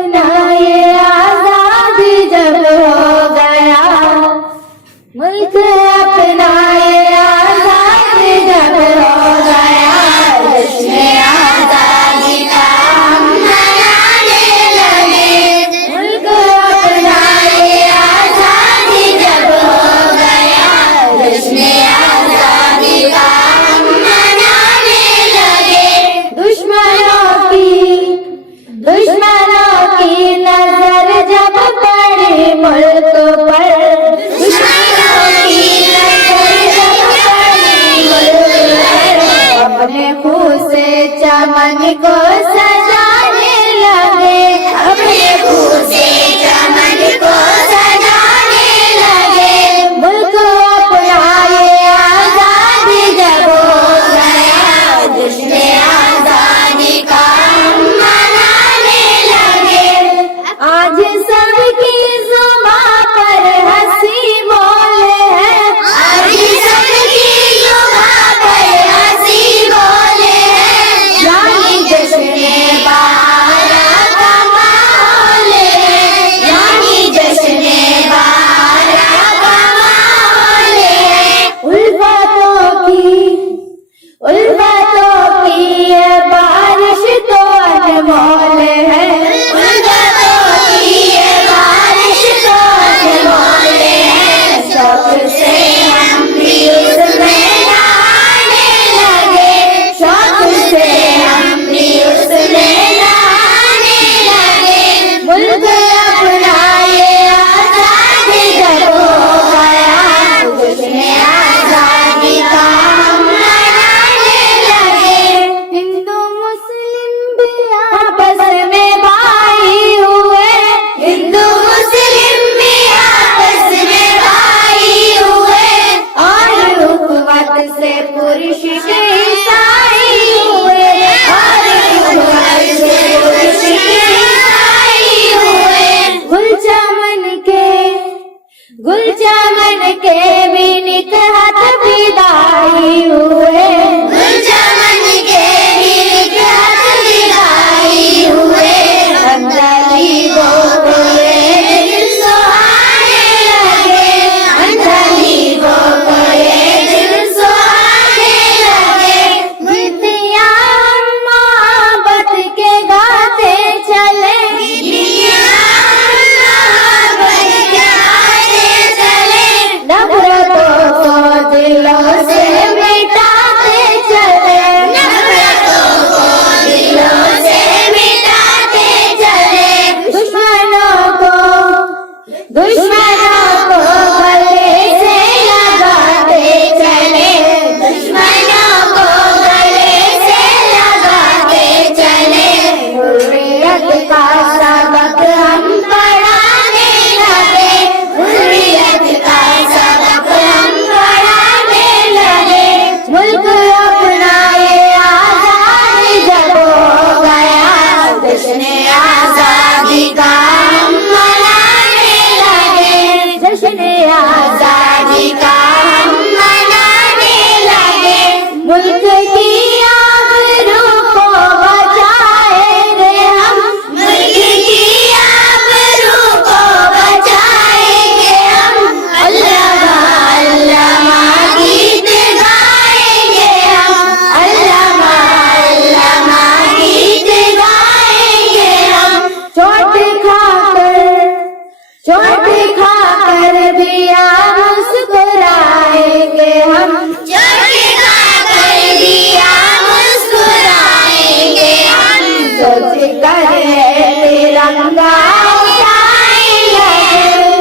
अपना ये आजाद जब हो गया, मुल्क अपना ये आजाद जब हो गया, जश्न आजादी का हम मनाने लगे। मुल्क अपना ये आजादी जब हो गया, जश्न आजादी का हम मनाने लगे। दुश्मनों की नजर जब पड़ी मुल्क पर, दुश्मनों की नजर जब पड़ी मुल्क पर, अपने खून से चमन को सजाने लगे, अपने खून से चमन को सजाने लगे। मुल्क अपना ये आजादी जब हो गया, जश्न आजादी का हम मनाने लगे। आज सबकी जुबां पर हंसी बोले हैं, आज सबकी जुबां पर हंसी बोले हैं, यानी जश्न बारात का माहौल है, यानी जश्न बारात का माहौल है। उल्फतों की ये बारिश तो अनमोल है, उल्फतों की ये बारिश तो अनमोल है। शौक से हम भी उसमें नहाने लगे, शौक से हम भी उसमें नहाने लगे। मुल्क अपना ये आजाद जब हो गया, जश्न आजादी का हम मनाने लगे। हिंदू मुस्लिम भी आपस में भाई हुए, हिंदू मुस्लिम भी आपस में भाई हुए, और हुकूमत से पुरुष के ईसाई हुए, और हुकूमत से पुरुष के ईसाई हुए। गुलचमन के भी निकहत विदाई हुए, गुलचमन के भी निकहत विदाई हुए। अंजलि वो कोरे दिल सुहाने लगे, अंजलि वो कोरे दिल सुहाने लगे। गीतियाँ हम मोहब्बत के गाते चले, गीतियाँ हम मोहब्बत के गाते चले। नफरतों को दिलों से मिटाते चले, नफरतों को दिलों से मिटाते चले। दुश्मनों को गले से लगाते चले, दुश्मनों को गले से लगाते चले। हुर्रियत का सबक हम पढ़ाने लगे, हुर्रियत का सबक हम पढ़ाने लगे। मुल्क अपना ये आजाद जब हो गया, जश्न आजादी का हम मनाने लगे, जश्न आजादी का हम मनाने लगे। मुल्क की आबरू को बचाएंगे हम, मुल्क की आबरू को बचाएंगे हम। अल्लामा अल्लामा गीत गाएंगे हम, अल्लामा अल्लामा गीत गाएंगे हम। चोट खाकर भी आप मुस्कुराएंगे हम, चोट खाकर भी आप मुस्कुराएंगे हम। सोच कर तिरंगा उठाएंगे,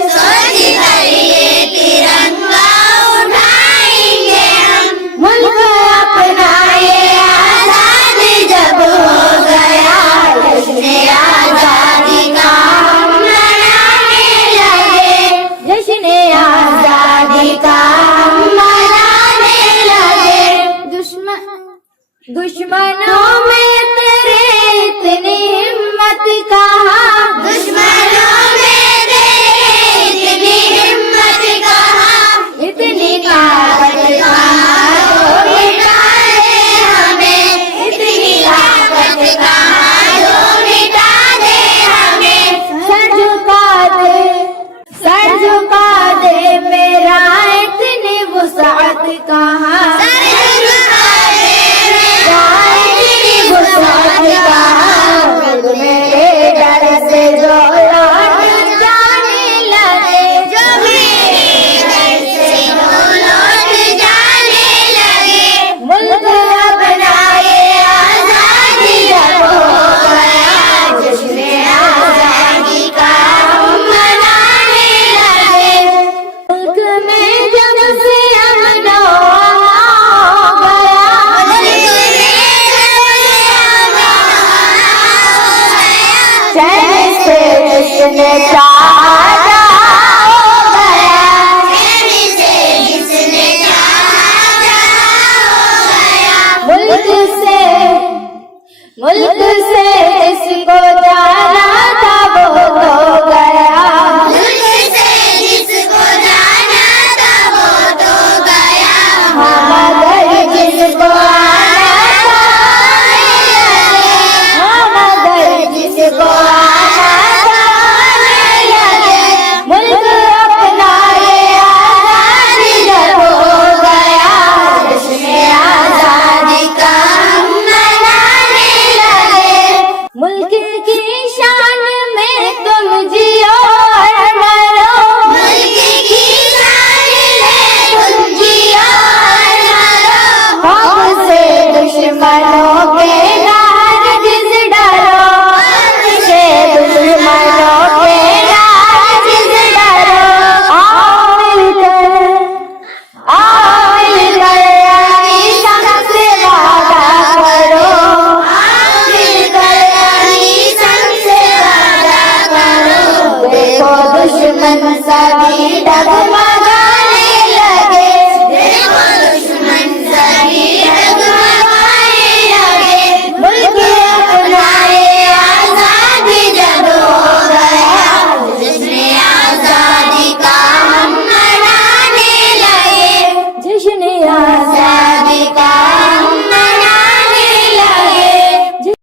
सोच कर ये तिरंगा उठाएंगे हम। मुल्क अपना ये आजाद जब हो गया, जश्न आजादी का हम मनाने लगे, जश्न आजादी का हम मनाने लगे। दुश्मनों में तेरे इतनी हिम्मत कहाँ, जिसने चाहा हो गया, कहने से जिसने चाहा हो गया। मुल्क से जिसको जाना था वो तो गया, मुल्क से जिसको जाना था वो तो गया। हम अगर जिसको आना था, हम अगर जिसको आना था मुल्क अपना ये आजादी जब हो गया, जश्न आजादी का हम मनाने लगे। मुल्क की शान में तुम जियो और मरो, मुल्क की शान में तुम जियो और मरो। हमसे दुश्मनों के नारजिज डरो, हमसे दुश्मनों के नारजिज डरो। आओ मिलकर यानी संग से वादा करो, आओ मिलकर यानी संग से वादा करो। देखो दुश्मन सभी डगमगा